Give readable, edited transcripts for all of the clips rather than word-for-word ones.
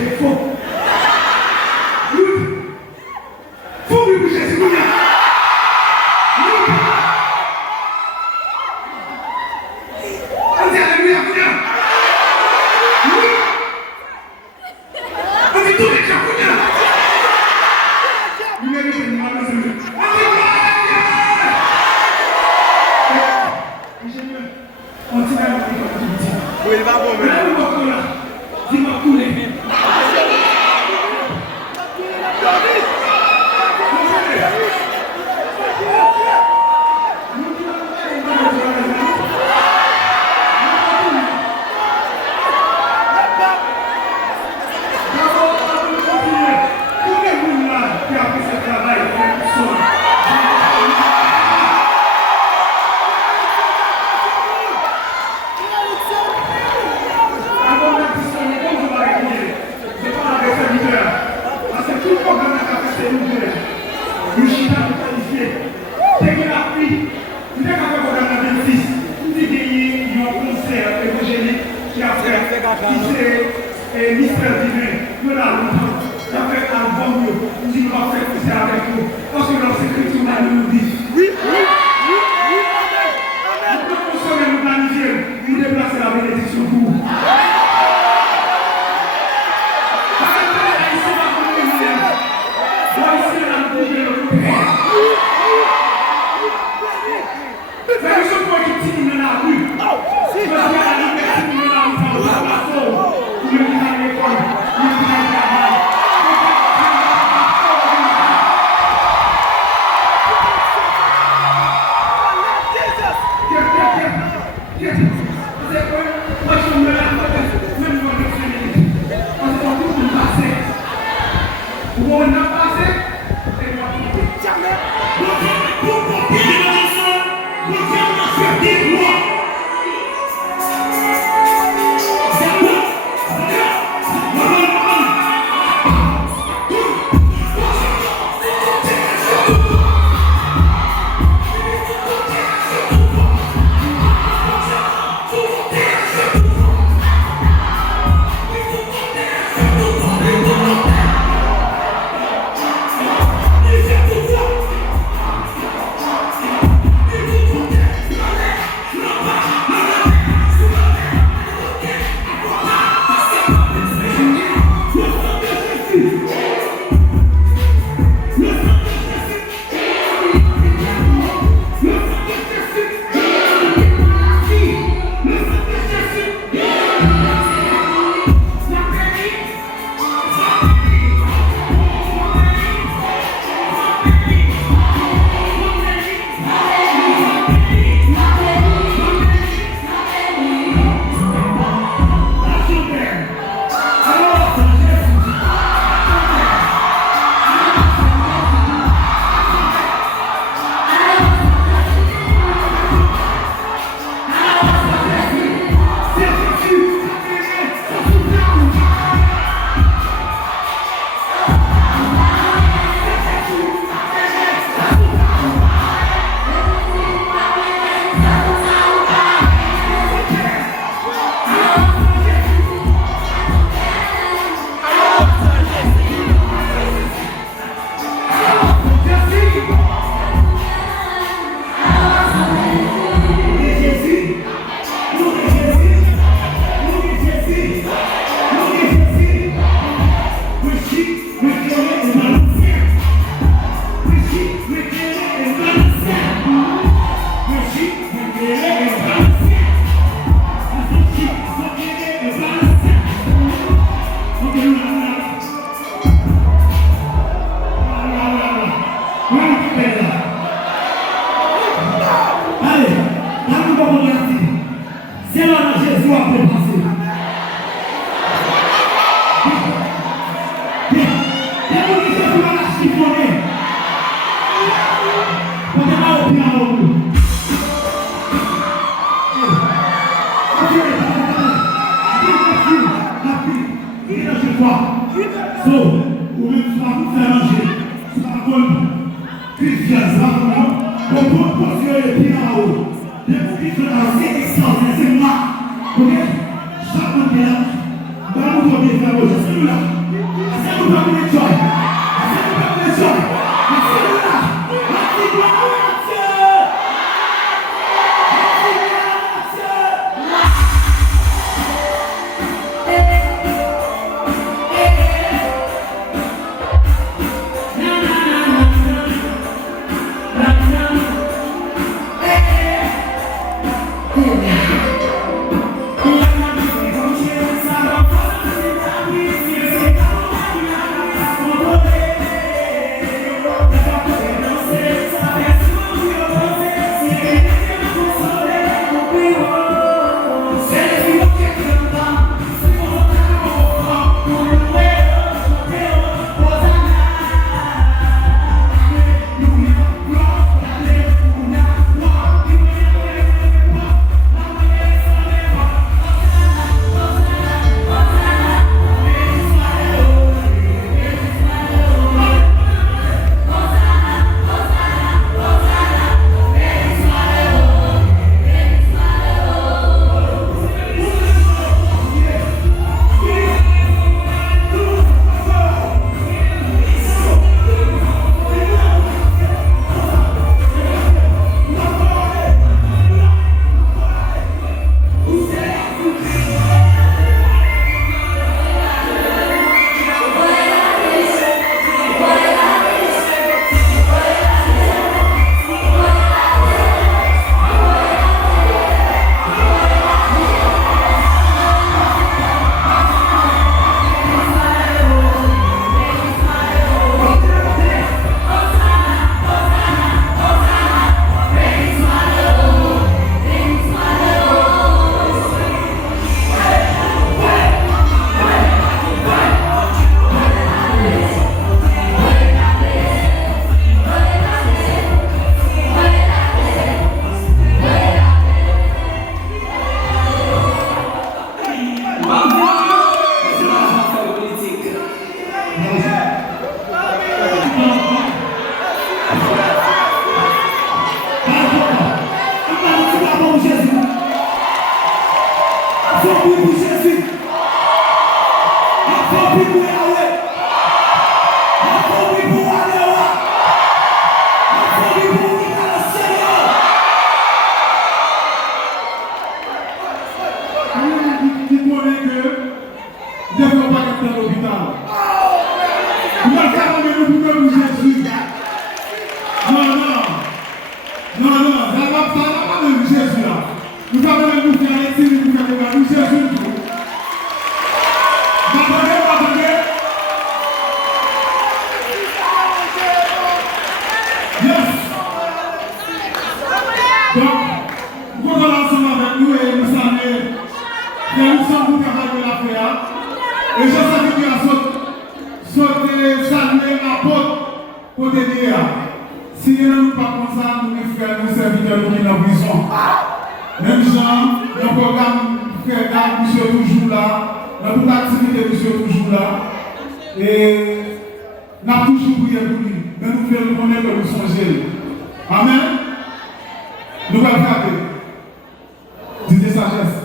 c'est faux. Faut lui bouger, c'est combien? On dit alléluia, combien? On dit tous les gens, combien? Vous m'avez dit, vous m'avez dit. Ingénieur, on dit la moitié comme tu dis. Oui, il va bon, mais. Dis-moi couler. Chaque Si nous ne pas comme ça, nous frères, nous serviteurs qui sont en prison. Même gens, nos programmes, frères, nous sommes toujours là. Notre activité, nous sommes toujours là. Et nous avons toujours prié pour lui. Mais nous faisons connaître que nous sommes. Amen. Nous allons frapper. Dites sagesse.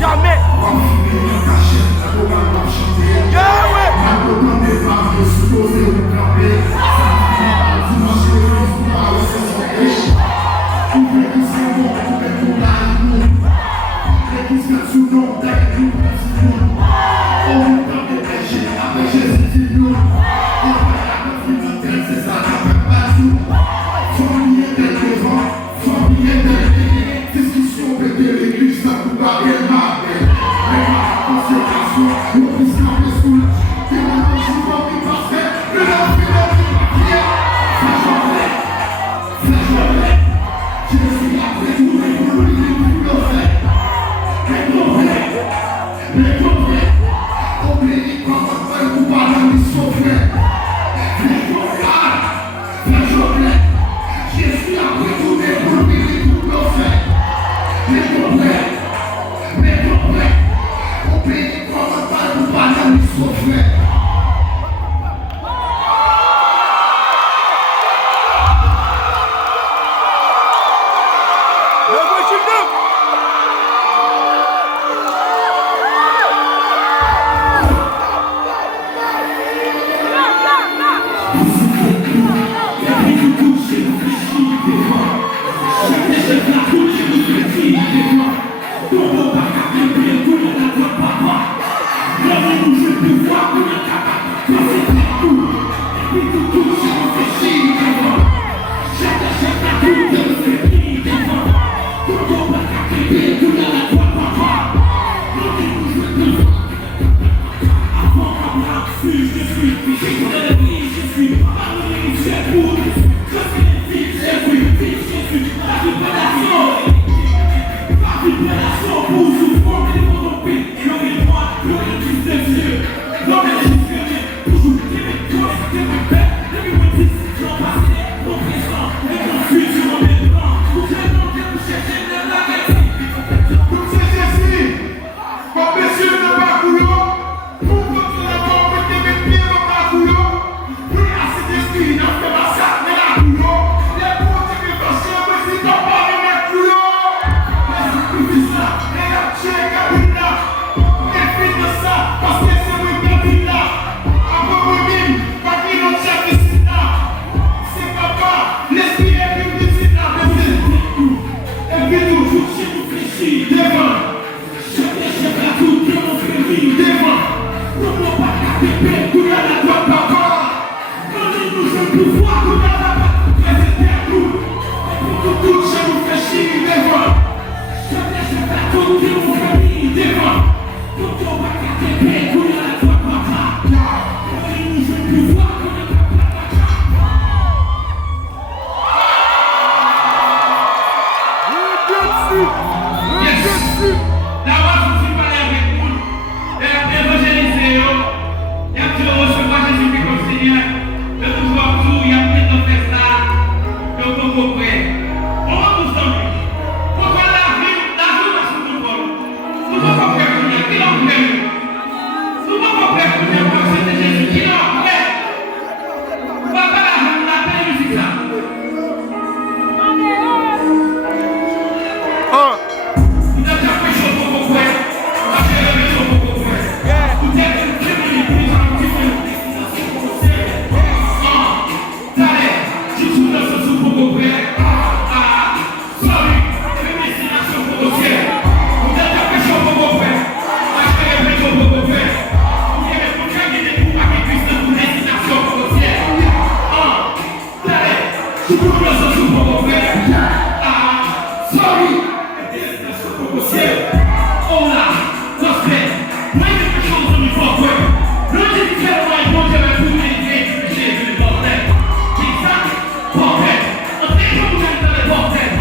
Jamais. Devant, Je vous remercie pour mon frère. Ah, sorry. Destination potentielle. On a, respect. Moi, quelque chose de nous faut faire. Le différent est bon, j'avais tout les Jésus le bordel. C'est ça, bordel. On sait que vous êtes dans le bordel.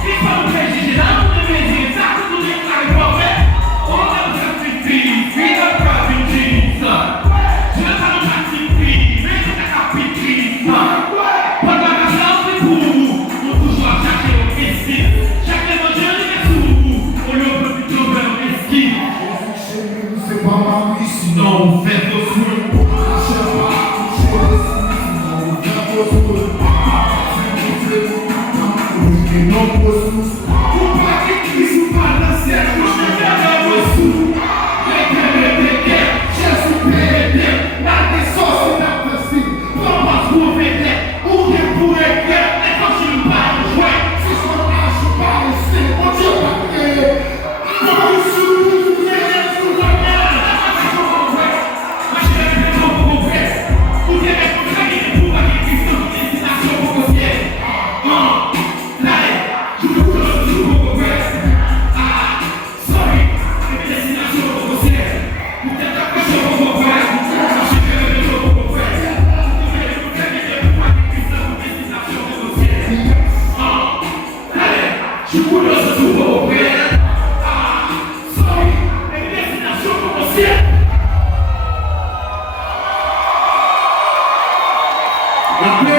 C'est pas vous faire juger là, vous devez dire ça, vous devez faire le bordel. On a besoin de filles, we are proud in Jesus. Je n'ai pas besoin de filles, mais c'est la capitale. Pendant la chance de vous, on toujours à chercher au esquisse. Chaque évangile est sous vous, on lui peut plus tomber au esquisse. C'est pas ma vie, Sinon, faites vos souhaits. Vous parlez de Christ, vous parlez de ciel, vous regardez vos sous. Les guerres, Jésus pédé, la descente c'est la facile. Prends pas trop pédé, ou bien pour éclair, et quand je ne parle pas jouer. Si je ne parle pas aussi, mon Dieu va créer. Vous sous, vous créez sous la mer. Vous devez contrarier pour aller Christ dans une destination potentielle. Je vous donne toujours vos frères. Ah, sorry, une destination potentielle. Vous êtes accroché pour vos frères. Je vais le jour pour vos frères. Vous devez contrarier pour aller Christ dans une destination potentielle. Allez, je vous donne toujours vos frères. Ah, sorry, une destination potentielle. La